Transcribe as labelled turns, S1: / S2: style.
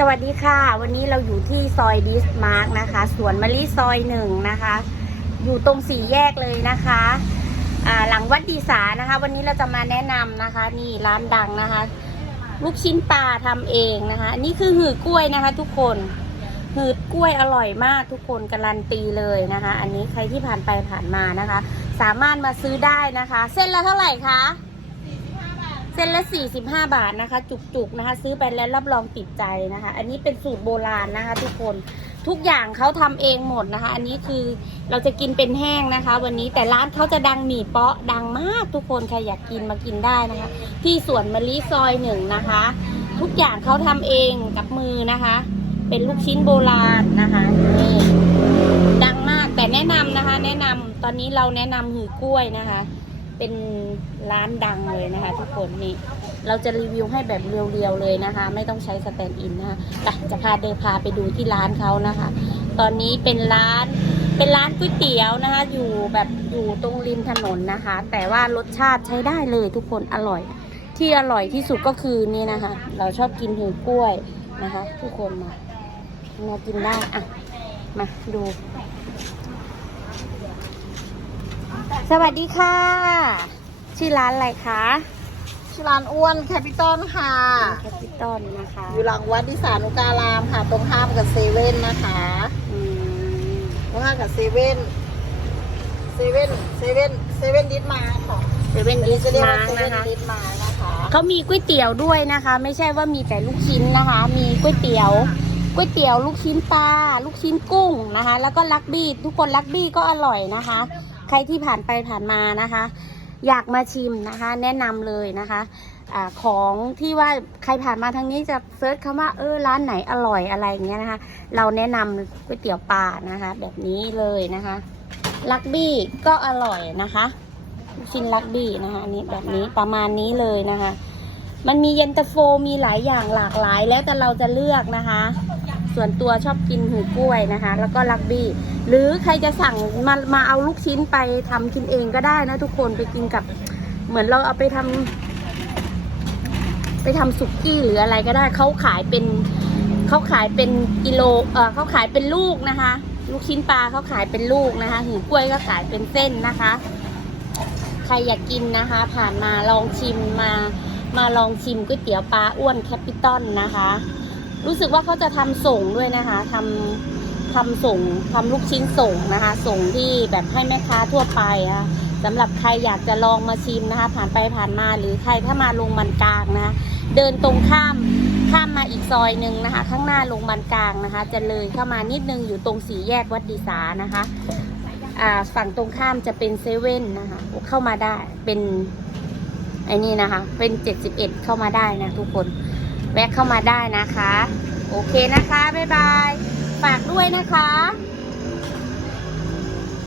S1: สวัสดีค่ะ วันนี้เราอยู่ที่ซอยดิสมาร์กนะคะสวนมะลิซอยหนึ่งนะคะ อยู่ตรงสี่แยกเลยนะคะหลังวัดดีสานะคะ วันนี้เราจะมาแนะนำนะคะ นี่ร้านดังนะคะ ลูกชิ้นปลาทำเองนะคะอันนี้คือหือกล้วยนะคะ ทุกคนหืดกล้วยอร่อยมากทุกคนการันตีเลยนะคะ อันนี้ใครที่ผ่านไปผ่านมานะคะ สามารถมาซื้อได้นะคะ เส้นละเท่าไหร่คะ เส้นละ 45 บาทนะคะ จุกๆนะคะ ซื้อไปแล้วรับรองติดใจนะคะ อันนี้เป็นสูตรโบราณนะคะ ทุกคนทุกอย่างเขาทำเองหมดนะคะ อันนี้คือเราจะกินเป็นแห้งนะคะ วันนี้แต่ร้านเขาจะดังหมี่เปาะดังมากทุกคนใครอยากกินมากินได้นะคะ ที่สวนมะลิซอยหนึ่งนะคะ ทุกอย่างเขาทำเองกับมือนะคะ เป็นลูกชิ้นโบราณนะคะนี่ดังมากแต่แนะนำนะคะ แนะนำตอนนี้เราแนะนำหือกล้วยนะคะ เป็นร้านดังเลยนะคะ ทุกคนนี่เราจะรีวิวให้แบบเรียวๆเลยนะคะ ไม่ต้องใช้สแตนด์อินนะคะไปจะพาเดินพาไปดูที่ร้านเขานะคะ ตอนนี้เป็นร้านเป็นร้านก๋วยเตี๋ยวนะคะ อยู่แบบอยู่ตรงริมถนนนะคะ แต่ว่ารสชาติใช้ได้เลยทุกคนอร่อย ที่อร่อยที่สุดก็คือนี่นะคะ เราชอบกินหือกล้วยนะคะ ทุกคนมามากินได้อะมาดู สวัสดีค่ะ ชื่อร้านอะไรคะ
S2: ชื่อร้านอ้วนแคปิตอลค่ะ
S1: แคปิตอลนะคะ
S2: อยู่หลังวัดดิสานุการามค่ะ ตรงข้ามกับเซเว่นนะคะ
S1: อืม
S2: ตรงข้ามกับเซเว่นเซเว่นเซเว่นเซเว่นดิสมาค่ะ
S1: เซเว่นดิส
S2: จะเรียก
S1: มา
S2: ว่า
S1: ร์
S2: เซ
S1: ก
S2: เว่
S1: นะ
S2: น
S1: คะ
S2: ดิสมานะคะ
S1: เขามีก๋วยเตี๋ยวด้วยนะคะ ไม่ใช่ว่ามีแต่ลูกชิ้นนะคะ มีก๋วยเตี๋ยวก๋วยเตี๋ยวลูกชิ้นปลาลูกชิ้นกุ้งนะคะ แล้วก็ลักบี้ทุกคนลักบี้ก็อร่อยนะคะ ใครที่ผ่านไปผ่านมานะคะ อยากมาชิมนะคะ แนะนำเลยนะคะอของที่ว่าใครผ่านมาทางนี้จะเซิร์ชคำว่าเออร้านไหนอร่อยอะไรอย่างเงี้ยนะคะ เราแนะนำก๋วยเตี๋ยวปลานะคะ แบบนี้เลยนะคะลักบี้ก็อร่อยนะคะกชิ้นลักบี้นะคะอันนี้แบบนี้ประมาณนี้เลยนะคะ มันมีเย็นตาโฟมีหลายอย่างหลากหลายแล้วแต่เราจะเลือกนะคะ ส่วนตัวชอบกินหูกล้วยนะคะ แล้วก็ลักบี้ หรือใครจะสั่งมามาเอาลูกชิ้นไปทำกินเองก็ได้นะทุกคนไปกินกับ เหมือนเราเอาไปทำไปทำสุกี้หรืออะไรก็ได้เขาขายเป็นเขาขายเป็นกิโลเออเขาขายเป็นลูกนะคะ ลูกชิ้นปลาเขาขายเป็นลูกนะคะหูกล้วยก็ขายเป็นเส้นนะคะ ใครอยากกินนะคะ ผ่านมาลองชิมมามาลองชิมก๋วยเตี๋ยวปลาอ้วนแคปิตอลนะคะ รู้สึกว่าเขาจะทำส่งด้วยนะคะทำทำส่งทำลูกชิ้นส่งนะคะ ส่งที่แบบให้แม่ค้าทั่วไปนะคะสำหรับใครอยากจะลองมาชิมนะคะ ผ่านไปผ่านมาหรือใครถ้ามาลงมันกลางนะะเดินตรงข้ามข้ามมาอีกซอยหนึ่งนะคะ ข้างหน้าลงมันกลางนะคะ จะเลยเข้ามานิดนึงอยู่ตรงสี่แยกวัดดีสานะคะฝั่งตรงข้ามจะเป็นเซเว่นนะคะ เข้ามาได้เป็นไอ้นี่นะคะ เป็นเจ็ดสิบเอ็ดเข้ามาได้นะทุกคน แวะเข้ามาได้นะคะ โอเคนะคะ บ๊ายบาย ฝากด้วยนะคะ